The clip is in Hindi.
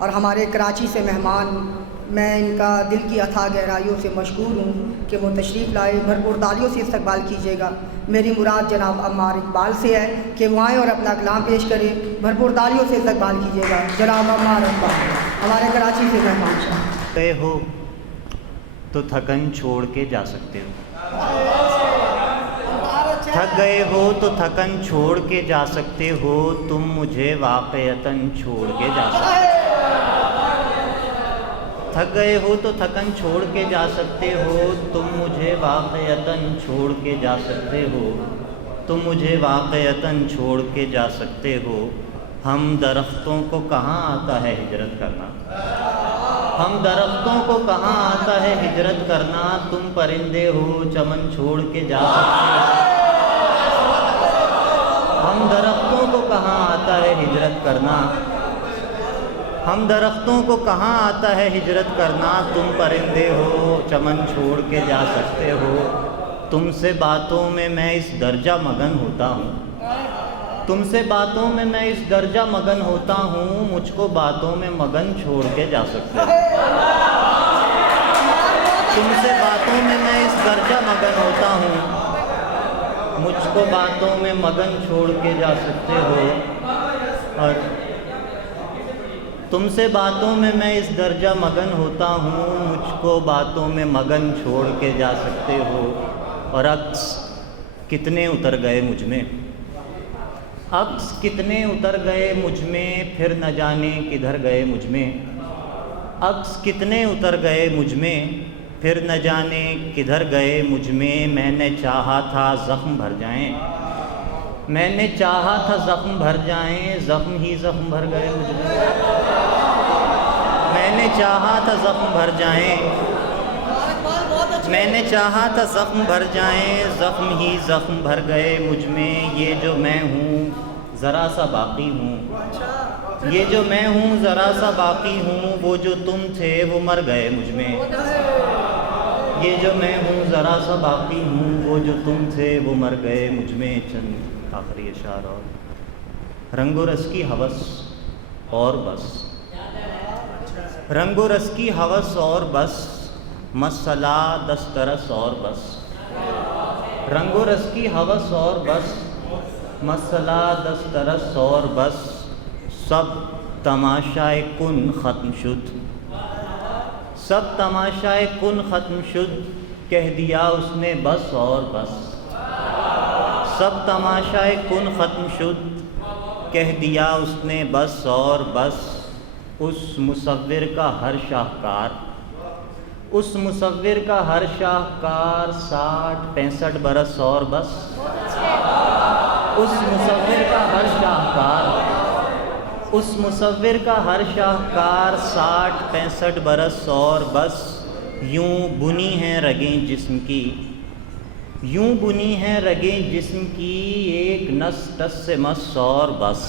और हमारे कराची से मेहमान, मैं इनका दिल की अथाह गहराइयों से मशकूर हूँ कि वो तशरीफ़ लाए। भरपूर तालियों से इस्तकबाल कीजिएगा। मेरी मुराद जनाब अम्मार इकबाल से है कि वो आएँ और अपना कलाम पेश करें। भरपूर तालियों से इस्तकबाल कीजिएगा। जनाब अम्मार इकबाल हमारे कराची से मेहमान शाह। गए हो तो थकन छोड़ के जा सकते हो, थक गए हो तो थकन छोड़ के जा सकते हो, तुम मुझे वाक़यतन छोड़ के जा सकते हो। थक गए हो तो थकन छोड़ के जा सकते हो, तुम मुझे वाक़यतन छोड़ के जा सकते हो, तुम मुझे वाक़यतन छोड़ के जा सकते हो। हम दरख्तों को कहाँ आता है हिजरत करना, हम दरख्तों को कहाँ आता है हिजरत करना, तुम परिंदे हो चमन छोड़ के जा सकते हो। हम दरख्तों को कहाँ आता है हिजरत करना, हम दरख्तों को कहाँ आता है हिजरत करना, तुम परिंदे हो चमन छोड़ के जा सकते हो। तुमसे बातों में मैं इस दर्जा मगन होता हूँ, तुमसे बातों में मैं इस दर्जा मगन होता हूँ, मुझको बातों में मगन छोड़ के जा सकते हो। तुमसे बातों में मैं इस दर्जा मगन होता हूँ, मुझको बातों में मगन छोड़ के जा सकते हो। और तुमसे बातों में मैं इस दर्जा मगन होता हूँ, मुझको बातों में मगन छोड़ के जा सकते हो। और अक्स कितने उतर गए मुझ में, अक्स कितने उतर गए मुझ में, फिर न जाने किधर गए मुझ में। अक्स कितने उतर गए मुझ में, फिर न जाने किधर गए मुझ में। मैंने चाहा था ज़ख्म भर जाएं, मैंने चाहा था ज़ख्म भर जाएं, ज़ख्म ही ज़ख्म भर गए मुझ में। मैंने चाहा था ज़ख्म भर जाएं, मैंने चाहा था ज़ख्म भर जाएं, ज़ख्म ही ज़ख्म भर गए मुझ में। ये जो मैं हूँ ज़रा सा बाकी हूँ, ये जो मैं हूँ ज़रा सा बाकी हूँ, वो जो तुम थे वो मर गए मुझ में। ये जो मैं हूँ ज़रा सा बाकी हूँ, वो जो तुम थे वो मर गए मुझ में। चंद आखिरी अशार और रंगो रस की हवस और बस, रंगो रस की हवस और बस, मसला दस्तरस और बस। रंगो रस की हवस और बस, मसला दस्तरस और बस। सब तमाशाए कुन ख़त्म शुद, सब तमाशाए कुन ख़त्म शुद, कह दिया उसने बस और बस। सब तमाशाए कुन ख़त्म शुद, कह दिया उसने बस और बस। उस मुसव्विर का हर शाहकार, उस मुसव्विर का हर शाहकार, 60-65 बरस और बस। उस मुसव्विर का हर शाहकार, उस मुसव्विर का हर शाहकार, 60-65 बरस और बस। यूं बुनी हैं रगें जिस्म की, यूं बुनी हैं रगें जिस्म की, एक नस टस से मस और बस।